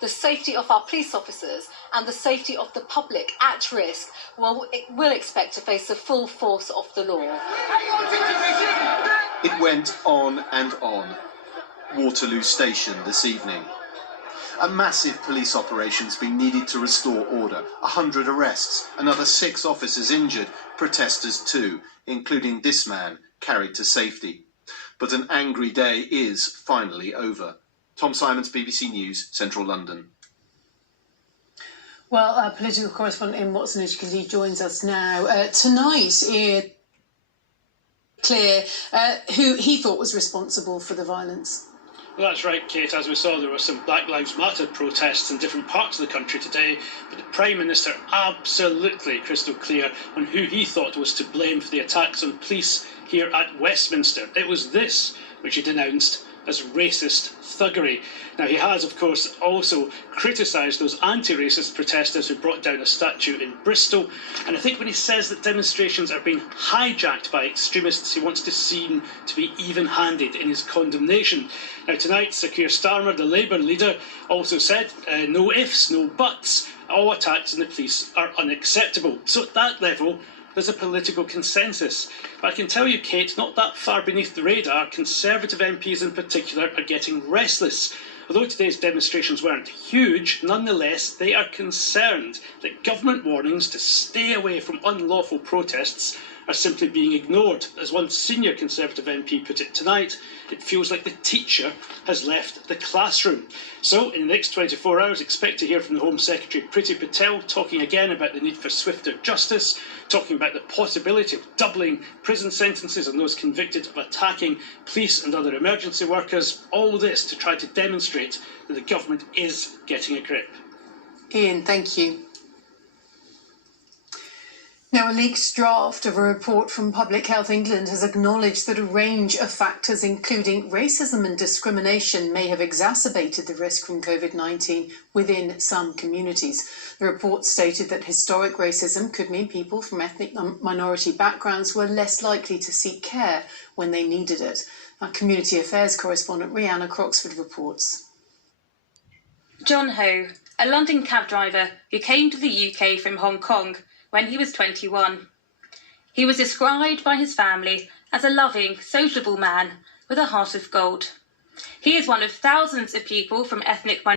The safety of our police officers and the safety of the public at risk will expect to face the full force of the law. It went on and on. Waterloo Station this evening. A massive police operation's been needed to restore order. 100 arrests, another 6 officers injured, protesters too, including this man carried to safety. But an angry day is finally over. Tom Simons, BBC News, Central London. Well, our political correspondent Ian Watson, as you can see, joins us now. Tonight, Ian clear who he thought was responsible for the violence. Well, that's right, Kate. As we saw, there were some Black Lives Matter protests in different parts of the country today, but the Prime Minister absolutely crystal clear on who he thought was to blame for the attacks on police here at Westminster. It was this which he denounced as racist thuggery. Now, he has, of course, also criticised those anti-racist protesters who brought down a statue in Bristol. And I think when he says that demonstrations are being hijacked by extremists, he wants to seem to be even-handed in his condemnation. Now, tonight, Sir Keir Starmer, the Labour leader, also said, no ifs, no buts, all attacks on the police are unacceptable. So at that level, there's a political consensus. But I can tell you, Kate, not that far beneath the radar, Conservative MPs in particular are getting restless. Although today's demonstrations weren't huge, nonetheless, they are concerned that government warnings to stay away from unlawful protests are simply being ignored. As one senior Conservative MP put it tonight, it feels like the teacher has left the classroom. So, in the next 24 hours, expect to hear from the Home Secretary Priti Patel talking again about the need for swifter justice, talking about the possibility of doubling prison sentences on those convicted of attacking police and other emergency workers. All this to try to demonstrate that the government is getting a grip. Ian, thank you. Now, a leaked draft of a report from Public Health England has acknowledged that a range of factors, including racism and discrimination, may have exacerbated the risk from COVID-19 within some communities. The report stated that historic racism could mean people from ethnic minority backgrounds were less likely to seek care when they needed it. Our Community Affairs correspondent Rhianna Croxford reports. John Ho, a London cab driver who came to the UK from Hong Kong when he was 21. He was described by his family as a loving, sociable man with a heart of gold. He is one of thousands of people from ethnic minorities